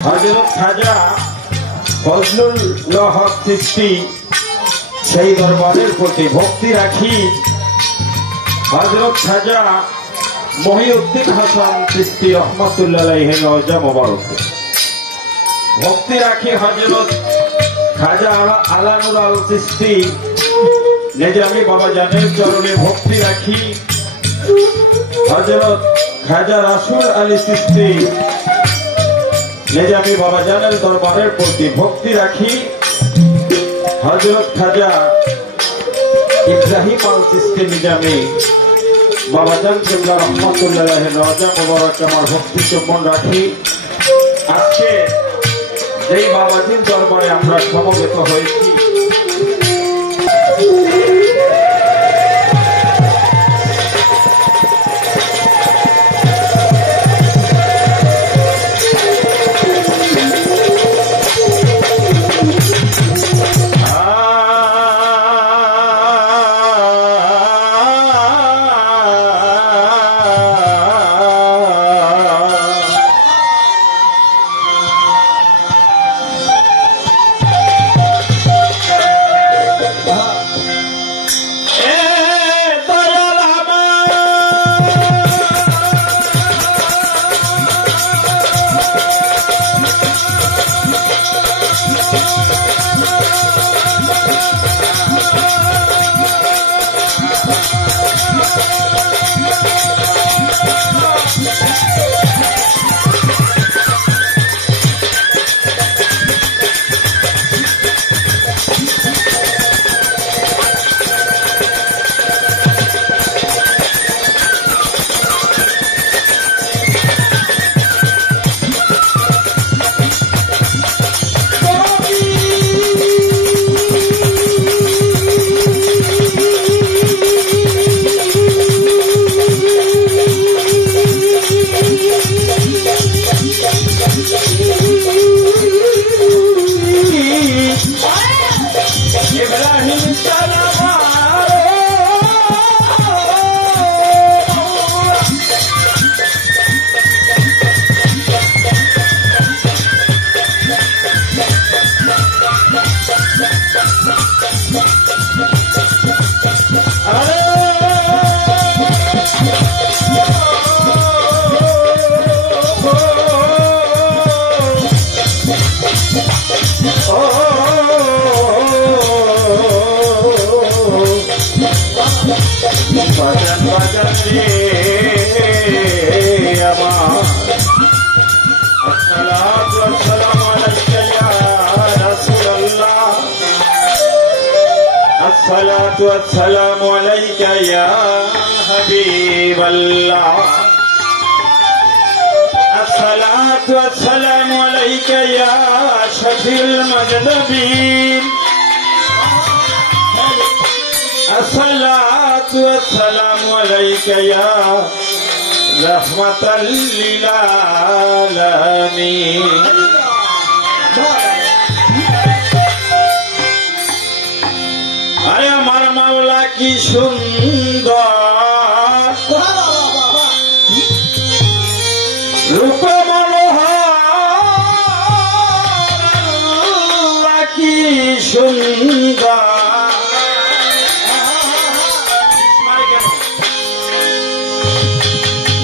হযরত খাজা ফজলুল হক চিশতি সেই দরবারের প্রতি ভক্তি রাখি। হযরত খাজা মহিউদ্দিন হাসান চিশতি রহমাতুল্লাহ আলাইহির রওজা মোবারক ভক্তি রাখি। হযরত খাজা আলানুর আল চিশতি নিজামী বাবা জানের চরণে ভক্তি রাখি। হযরত খাজা রাসূল আলী চিশতি নিজামী বাবা জানের দরবারের প্রতি ভক্তি রাখি। হযরত খাজা ইব্রাহিম আল চিশতি নিজামী বাবা জান কিবলা রহমাতুল্লাহ আলাইহির রওজা মোবারক আমার ভক্তি চুম্বন রাখি। আজকে যেই বাবাজির দরবারে আমরা সমবেত হয়েছি, الصلاة والسلام عليك يا حبيب الله، الصلاة والسلام عليك يا شفيع المذنبين، الصلاة والسلام عليك يا رحمة للعالمين। আরে আমার মাওলা কি সুন্দর রূপ মনোহর, কি সুন্দর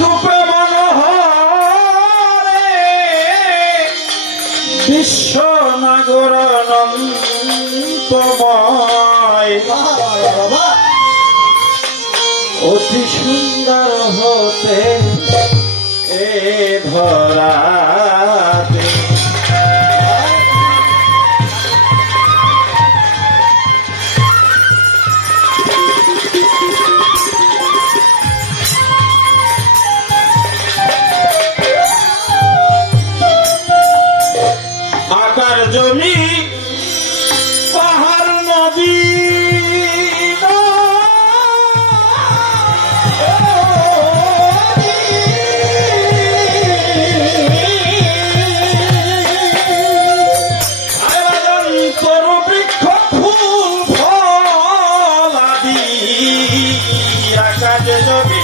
রূপ মনোহর, বিশ্বনাগর অনন্তময়, অতি সুন্দর হতে এ ধরাতে। আকার জমি পাহাড় নদী বৃক্ষ ফুল ফল আদি আকাশ জমি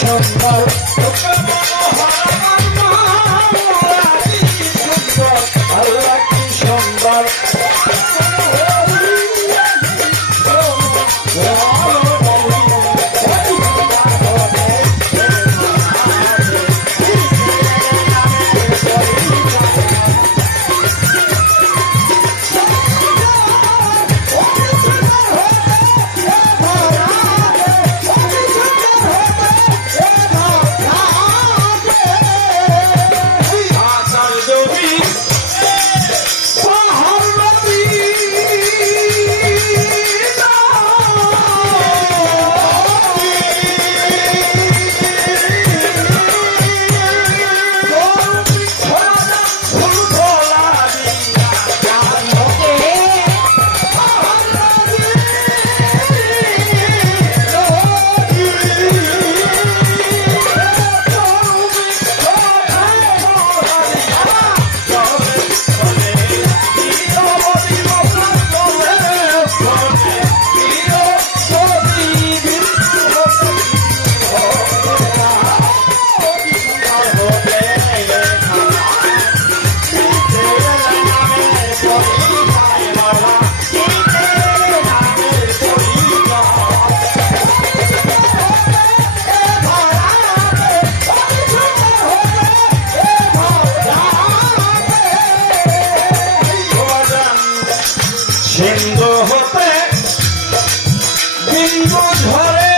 সুন্দর আল্লাহ কি সুন্দর সিন্ধু হতে বিন্দু ঝরে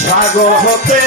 সাগর হতে